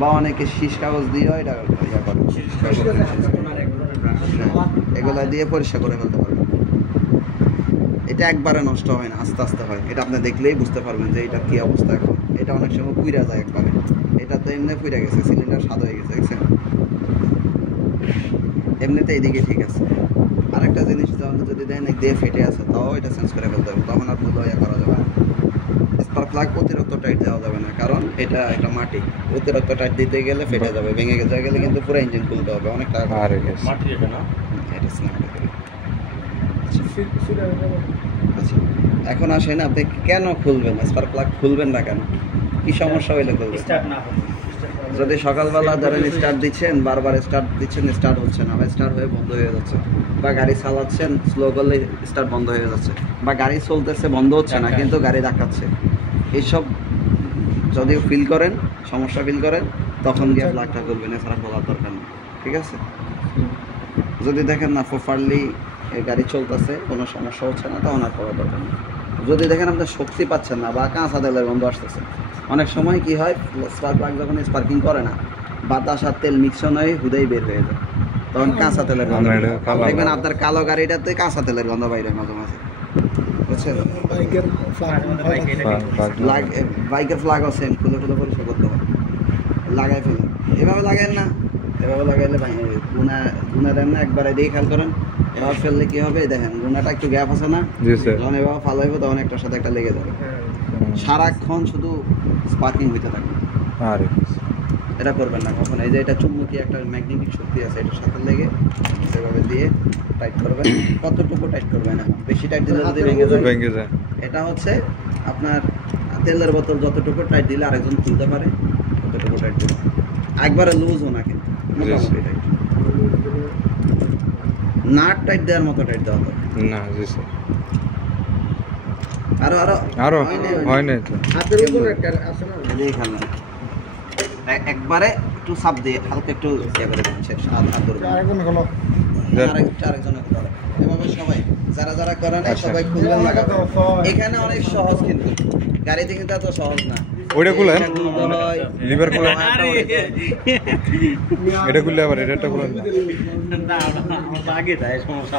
বা অনেকে শীষ কাগজ দিয়ে এটা ইয়া করে, এগুলা দিয়ে পরিষ্কার করে ফেলতে পারবেন। এটা একবারে নষ্ট হয় না, আস্তে আস্তে হয়। এটা আপনি দেখলেই বুঝতে পারবেন যে এটার কী অবস্থা এখন। এটা অনেক সময় পুইরা যায় একবারে, এটা তো এমনি পুইরা গেছে, সিলিন্ডার স্বাদ হয়ে গেছে, দেখছেন? এমনিতে এইদিকে ঠিক আছে। আরেকটা জিনিস যখন যদি দেন দিয়ে ফেটে আছে, তাও এটা চেঞ্জ করে ফেলতে হবে, তখন আর ভুল ইয়া করা যাবে না। স্পার্ক প্লাগ অতিরিক্ত টাইট দেওয়া যাবে না, কারণ এটা একটা মাটি, অতিরিক্ত টাইট দিতে গেলে ফেটে যাবে, ভেঙে গেলে কিন্তু পুরো ইঞ্জিন খুলতে হবে, অনেক টাকা মাটি। এটা না, এটা আচ্ছা, এখন আসেন আপনি কেন খুলবেন স্পার্ক প্লাগ? খুলবেন না কেন? কি সমস্যা হইলে খুলবেন? যদি সকালবেলা ধরেন স্টার্ট দিচ্ছেন, বারবার স্টার্ট দিচ্ছেন, স্টার্ট হচ্ছে না, বা স্টার্ট হয়ে বন্ধ হয়ে যাচ্ছে, বা গাড়ি চালাচ্ছেন স্লো করলে স্টার্ট বন্ধ হয়ে যাচ্ছে, বা গাড়ি চলতেছে বন্ধ হচ্ছে না কিন্তু গাড়ি ধাক্কাচ্ছে, এইসব যদি ফিল করেন, সমস্যা ফিল করেন, তখন গিয়ে প্লাগটা খুলবেন, এছাড়া খোলার দরকার নেই। ঠিক আছে? যদি দেখেন না প্রপারলি গাড়ি চলতেছে, কোনো সমস্যা হচ্ছে না, তখন আর করার দরকার নেই। যদি দেখেন আপনি শক্তি পাচ্ছেন না বা কাঁচা তেলের গন্ধ আসতেছে, অনেক সময় কি হয়, স্পার্ক প্লাগ যখন স্পার্কিং করে না, বাতাস আর তেল মিক্সন হয়ে হুদেই বের হয়ে যায়, তখন কাঁচা তেলের গন্ধ। দেখবেন আপনার কালো গাড়িটাতে কাঁচা তেলের গন্ধ বাইরে মাঝে মাঝে, বুঝছেন? বাইকের ফ্ল্যাগও সেম, খুলে পরিষ্কার করতে হবে, লাগাই ফেলেন। এভাবে লাগাইন না, এভাবে লাগাইলে গুনা দেন না, একবারে দিয়ে খেয়াল করেন। এভাবে ফেললে কি হবে, দেখেন গুনাটা একটু গ্যাপ আছে না, যখন এভাবে ফালাইব তখন একটার সাথে একটা লেগে যাবে, সারাক্ষণ শুধু স্পার্কিং হইতে থাকবে। এটা করবেন না কখন। এই যে এটা চুম্বকীয় একটা ম্যাগনেটিক শক্তি আছে, এটার সাথে লেগে সেভাবে দিয়ে টাইট করবেন। কতটুকু টাইট করবেন? এখন বেশি টাইট দিলে যদি ভেঙে যায়। এটা হচ্ছে আপনার তেলের বোতল, যতটুকু টাইট দিলে আরেকজন খুলতে পারে ততটুকু টাইট দিলে, একবারে লুজও না কিন্তু মোটামুটি টাইট। নাট টাইট দেওয়ার মতো টাইট দেওয়া হবে না। আরো হয় না, হাতের উপরে একটা আছে না, এখানে একবারে একটু চাপ দিয়ে হালকা একটু ইয়ে করে দেন, শেষ। আরেকজনের করে এভাবে সবাই যারা করে না, সবাই খুলবেন লাগাবে। এখানে অনেক সহজ, কিন্তু গাড়িতে কিন্তু এত সহজ না। ওইটা খুলে লিভার খুলে, এটা খুললে আবার এটা খুলে না, আগে যায় সমস্যা।